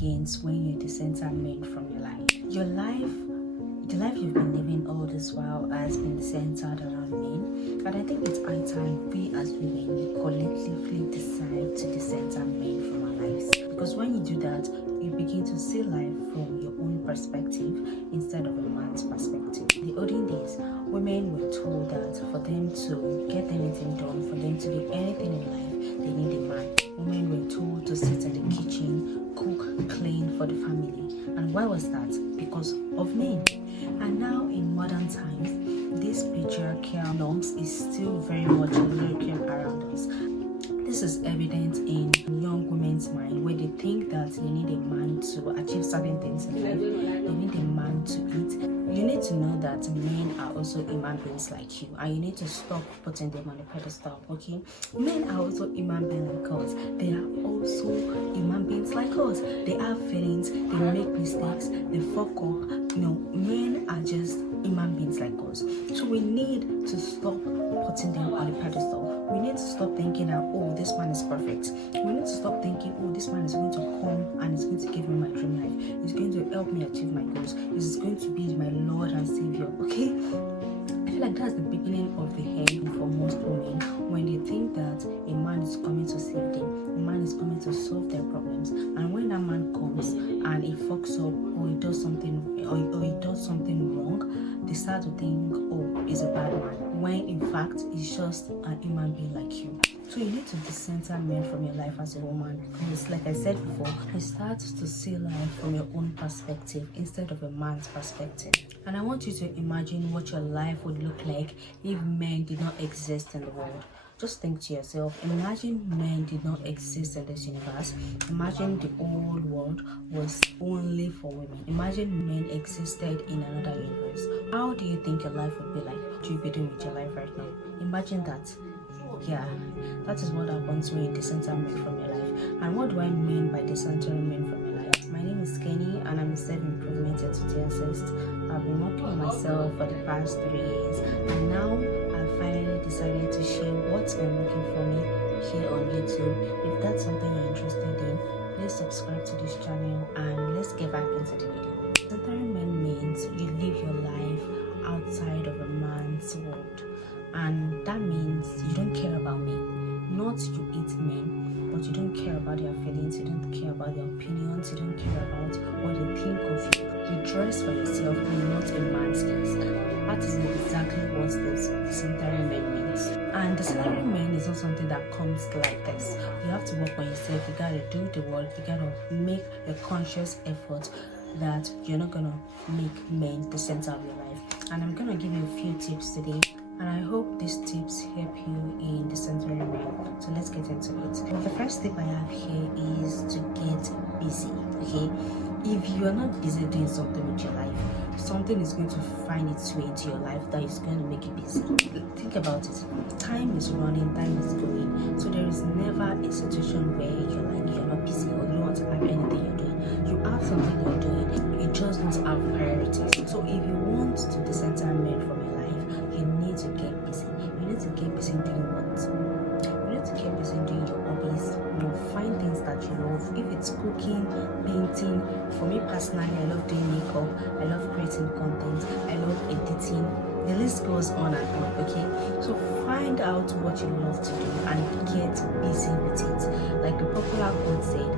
begins when you decenter men from your life. The life you've been living all this while has been centered around men, and I think it's high time we as women collectively decide to decenter men from our lives. Because when you do that, you begin to see life from your own perspective instead of a man's perspective. In the olden days, women were told that for them to get anything done, for them to do anything in life, they need a man. Women were told to sit in the kitchen, cook, clean for the family. And why was that? Because of men. And now in modern times, this patriarchal norms is still very much lurking around us. This is evident in young women's mind, where they think that they need a man to achieve certain things in life. They need a man to eat. You need to know that men are also human beings like you, and you need to stop putting them on a pedestal, okay? Men are also human beings like us. They are also human beings like us. They have feelings, they make mistakes, they fuck up. Men are just human beings like us. So we need to stop putting them on a pedestal. We need to stop thinking that, oh, this man is perfect. We need to stop thinking, oh, this man is going to come and is going to give me my dream life. He's going to help me achieve my goals. He's going to be my Lord and Savior, okay? I feel like that's the beginning of the end for most women, when they think that a man is coming to save them, a man is coming to solve their problems, and when that man comes and he fucks up, or he does something wrong, they start to think, oh, he's a bad man, when in fact he's just a human being like you. So you need to decenter men from your life as a woman, because like I said before, you start to see life from your own perspective instead of a man's perspective. And I want you to imagine what your life would look like if men did not exist in the world. Just think to yourself, imagine men did not exist in this universe. Imagine the whole world was only for women. Imagine men existed in another universe. How do you think your life would be like? What do you be doing with your life right now? Imagine that. Yeah, that is what happens when you decenter men from your life. And what do I mean by decentering men from your life? My name is Kenny, and I'm a self-improvement enthusiast. I've been working on myself for the past 3 years, and now I've finally decided to share what's been working for me here on YouTube. If that's something you're interested in, please subscribe to this channel, and let's get back into the video. Decentering men means you live your life outside of a man's world. And that means you don't care about men. Not you eat men, but you don't care about their feelings, you don't care about their opinions, you don't care about what they think of you. You dress for yourself and not a man's case. That is exactly what this decentering men means. And decentering men is not something that comes like this. You have to work on yourself, you gotta do the work, you gotta make a conscious effort that you're not gonna make men the center of your life. And I'm gonna give you a few tips today, and I hope these tips help you in decentering men. So let's get into it. Well, the first tip I have here is to get busy, okay? If you are not busy doing something with your life, something is going to find its way into your life that is going to make you busy. Think about it. Time is running, time is going. So there is never a situation where you're not busy, or you want to have anything you're doing. You have something you're doing, you just don't have priorities. So if you want to decenter men from your life, you need to get busy. You need to get busy doing what? You need to get busy doing your hobbies. Find things that you love. If it's cooking, painting. For me personally, I love doing makeup. I love creating content. I love editing. The list goes on and on, okay? So find out what you love to do and get busy with it. Like the popular quote said,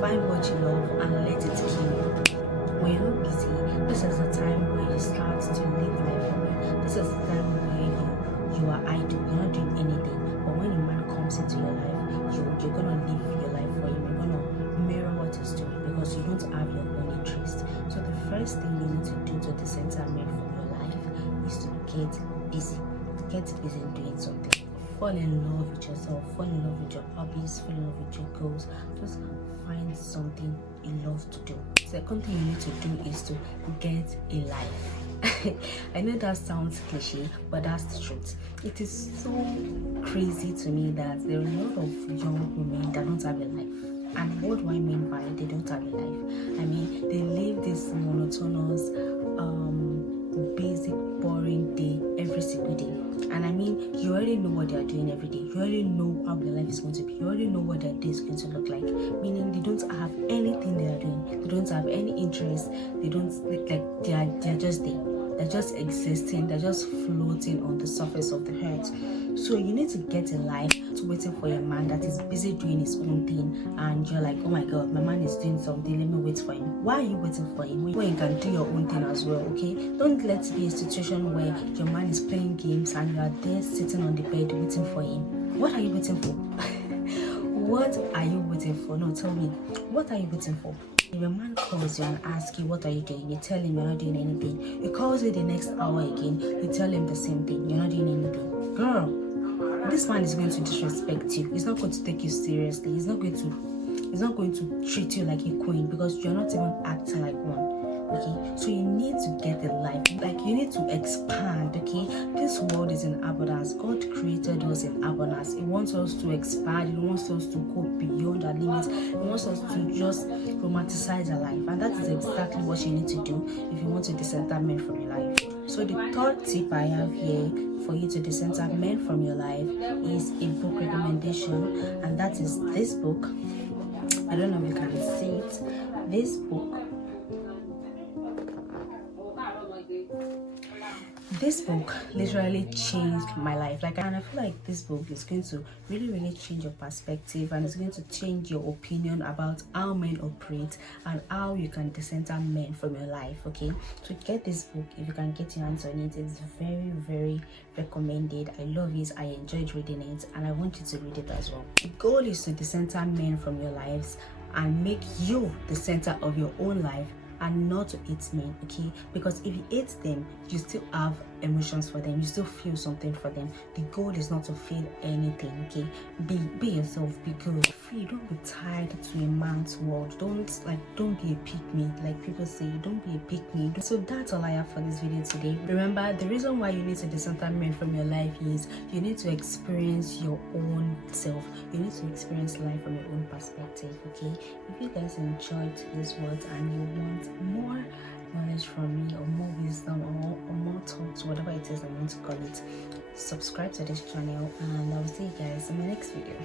find what you love and let it kill you. When you're not busy, this is the time where you start to live life for me. This is the time where you are idle, you're not doing anything. But when a man comes into your life, you're gonna live your life for him. You're gonna mirror what he's doing, because you don't have your own interest. So the first thing you need to do to decenter men from your life is to get busy. Get busy doing something. Fall in love with yourself, fall in love with your hobbies, fall in love with your goals. Just find something you love to do. Second thing you need to do is to get a life. I know that sounds cliche, but that's the truth. It is so crazy to me that there are a lot of young women that don't have a life. And what do I mean by they don't have a life? I mean, they live this monotonous basic boring day every single day. And I mean, you already know what they are doing every day. You already know how their life is going to be. You already know what their day is going to look like. Meaning they don't have anything they are doing. They don't have any interest. They don't like they are just there. They're just existing. They're just floating on the surface of the earth. So you need to get a life to waiting for a man that is busy doing his own thing, and you're like, oh my god, my man is doing something, let me wait for him. Why are you waiting for him when you can do your own thing as well? Okay, don't let it be a situation where your man is playing games and you are there sitting on the bed waiting for him. What are you waiting for? What are you waiting for? No, tell me, what are you waiting for? If a man calls you and asks you what are you doing, you tell him you're not doing anything. He calls you the next hour again, you tell him the same thing, you're not doing anything. Girl, this man is going to disrespect you. He's not going to take you seriously. He's not going to treat you like a queen because you're not even acting like one. Okay, so you need to get a life, like you need to expand. Okay, this world is in abundance. God created us in abundance. He wants us to expand. He wants us to go beyond our limits. He wants us to just romanticize our life, and that is exactly what you need to do if you want to decenter men from your life. So the third tip I have here for you to decenter men from your life is a book recommendation, and that is this book. I don't know if you can see it. This book literally changed my life. And I feel like this book is going to really change your perspective, and it's going to change your opinion about how men operate and how you can decenter men from your life. Okay, so get this book if you can get your hands on it. It's very recommended. I love it. I enjoyed reading it, and I want you to read it as well. The goal is to decenter men from your lives and make you the center of your own life, and not to hate men. Okay, because if you hate them, you still have emotions for them, you still feel something for them. The goal is not to feel anything. Okay, be yourself, be good, free. Don't be tied to a man's world. Don't be a pick me, like people say. Don't be a pick me. So that's all I have for this video today. Remember, the reason why you need to decenter men from your life is you need to experience your own self. You need to experience life from your own perspective. Okay, if you guys enjoyed these words and you want more knowledge from me, or more wisdom, or more talks, whatever it is I want to call it, subscribe to this channel, and I will see you guys in my next video.